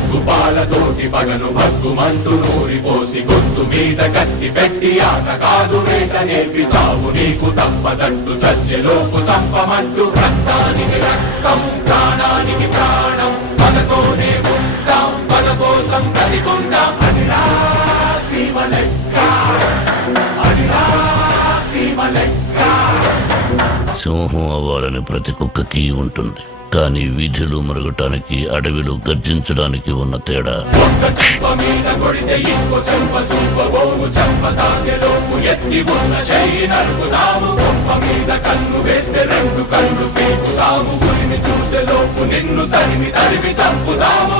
సిగ్గుపాలతోటి పగను భగ్గుమంటూ నూరిపోసి గొంతు మీద కత్తి పెట్టి ఆట కాదు వేట నేర్పి చావు నీకు తప్పదంటూ చచ్చెలోపు చంపమంటూ రక్తానికి రక్తం ప్రాణానికి ప్రాణం పదతోనే ఉంటాం పద కోసం బ్రతికుంటాం అదిరా సీమ లెక్క అదిరా సీమ లెక్క. సింహం అవ్వాలని ప్రతి కుక్కకి ఉంటుంది, కానీ వీధిలో మరగటానికి అడవిలో గర్జించడానికి ఉన్న తేడా. ఒక్క చెంప మీద కొడితే ఇంకో చెంప చూపబోవు చెంప తాకెలోపు ఎత్తి ఉన్న చెయ్యి నరుకుతాము. కొంప మీద కన్ను వేస్తే రెండు కళ్ళు పీకుతాము. గురిని చూసే లోపు నిన్ను తరిమి తరిమి చంపుతాము.